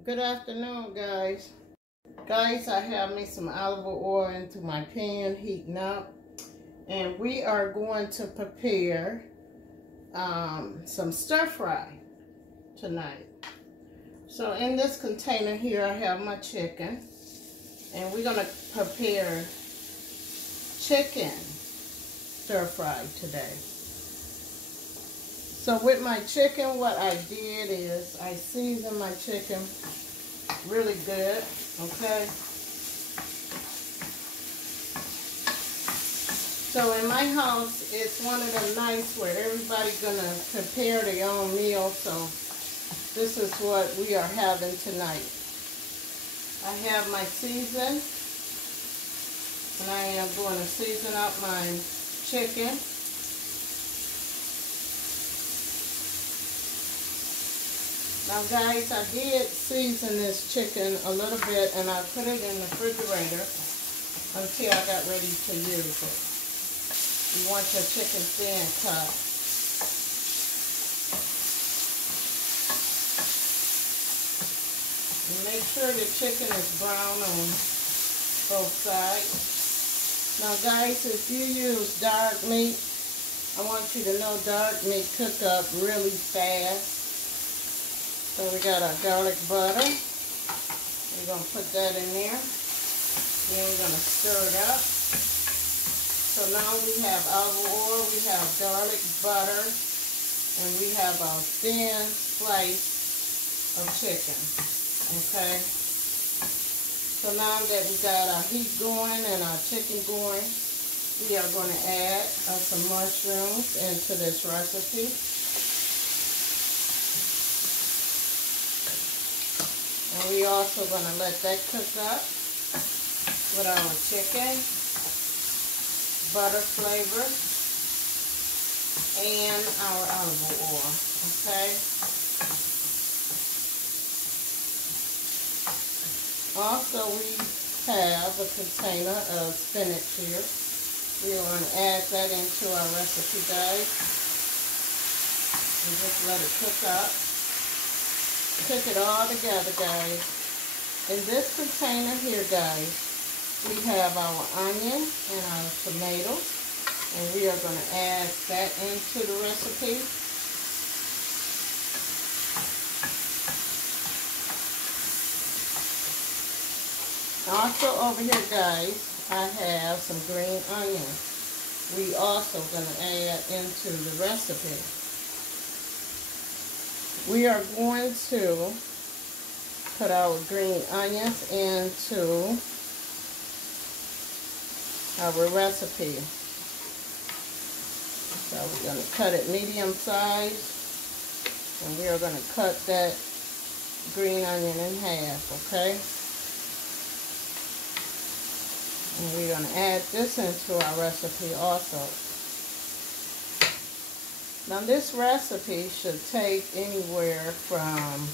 Good afternoon, guys. Guys, I have me some olive oil into my pan heating up, and we are going to prepare some stir fry tonight. So in this container here, I have my chicken, and we're gonna prepare chicken stir fry today. So with my chicken, what I did is I seasoned my chicken really good, okay? So in my house, it's one of them nights where everybody's gonna prepare their own meal, so this is what we are having tonight. I have my season, and I am going to season up my chicken. Now guys, I did season this chicken a little bit, and I put it in the refrigerator until I got ready to use it. You want your chicken thin cut. And make sure the chicken is brown on both sides. Now guys, if you use dark meat, I want you to know dark meat cook up really fast. So we got our garlic butter. We're going to put that in there. Then we're going to stir it up. So now we have olive oil, we have garlic butter, and we have our thin slice of chicken. Okay? So now that we got our heat going and our chicken going, we are going to add some mushrooms into this recipe. And we also going to let that cook up with our chicken, butter flavor, and our olive oil, okay? Also, we have a container of spinach here. We are going to add that into our recipe, guys. And just let it cook up. Cook it all together, guys. In this container here, guys, we have our onion and our tomatoes, and we are going to add that into the recipe. Also over here, guys, I have some green onions. We also going to add into the recipe. We are going to put our green onions into our recipe. So we're going to cut it medium size, and we are going to cut that green onion in half, okay? And we're going to add this into our recipe also. Now this recipe should take anywhere from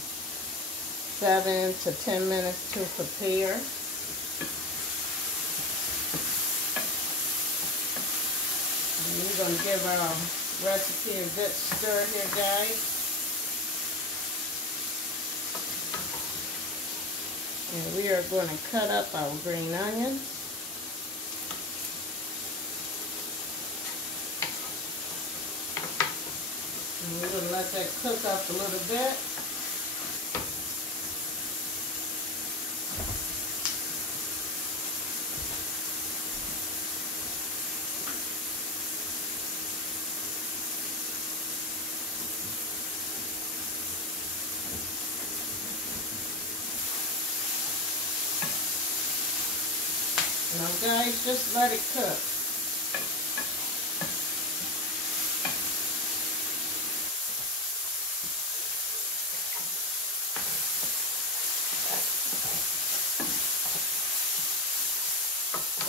7 to 10 minutes to prepare. And we're going to give our recipe a good stir here, guys. And we are going to cut up our green onions. And we're going to let that cook up a little bit. Now guys, just let it cook.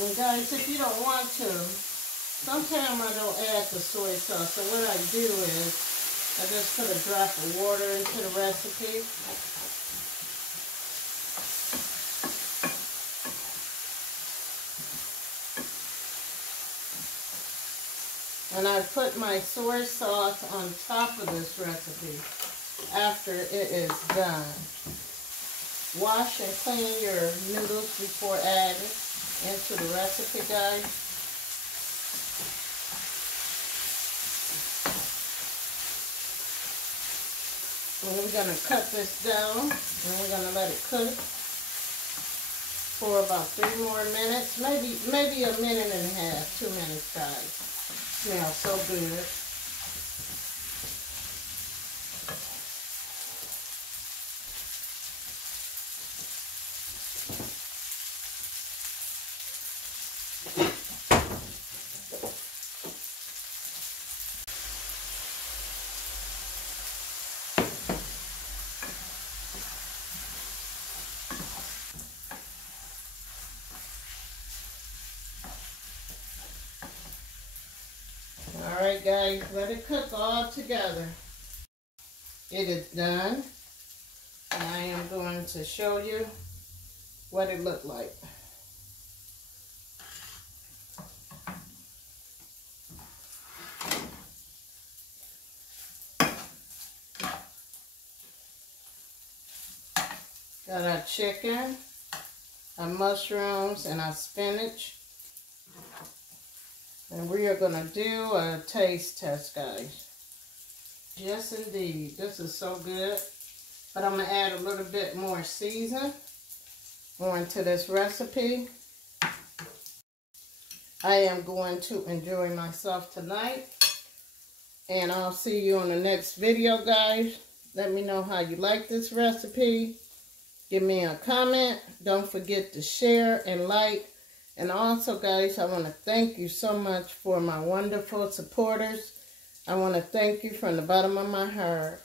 And guys, if you don't want to, sometimes I don't add the soy sauce. So what I do is I just put a drop of water into the recipe. And I put my soy sauce on top of this recipe after it is done. Wash and clean your noodles before adding into the recipe, guys. And we're going to cut this down and we're going to let it cook for about 3 more minutes, maybe a minute and a half, 2 minutes, guys. Smells so good. Alright guys, let it cook all together. It is done. And I am going to show you what it looked like. Got our chicken, our mushrooms, and our spinach. And we are going to do a taste test, guys. Yes, indeed. This is so good. But I'm going to add a little bit more season onto this recipe. I am going to enjoy myself tonight. And I'll see you on the next video, guys. Let me know how you like this recipe. Give me a comment. Don't forget to share and like. And also, guys, I want to thank you so much for my wonderful supporters. I want to thank you from the bottom of my heart.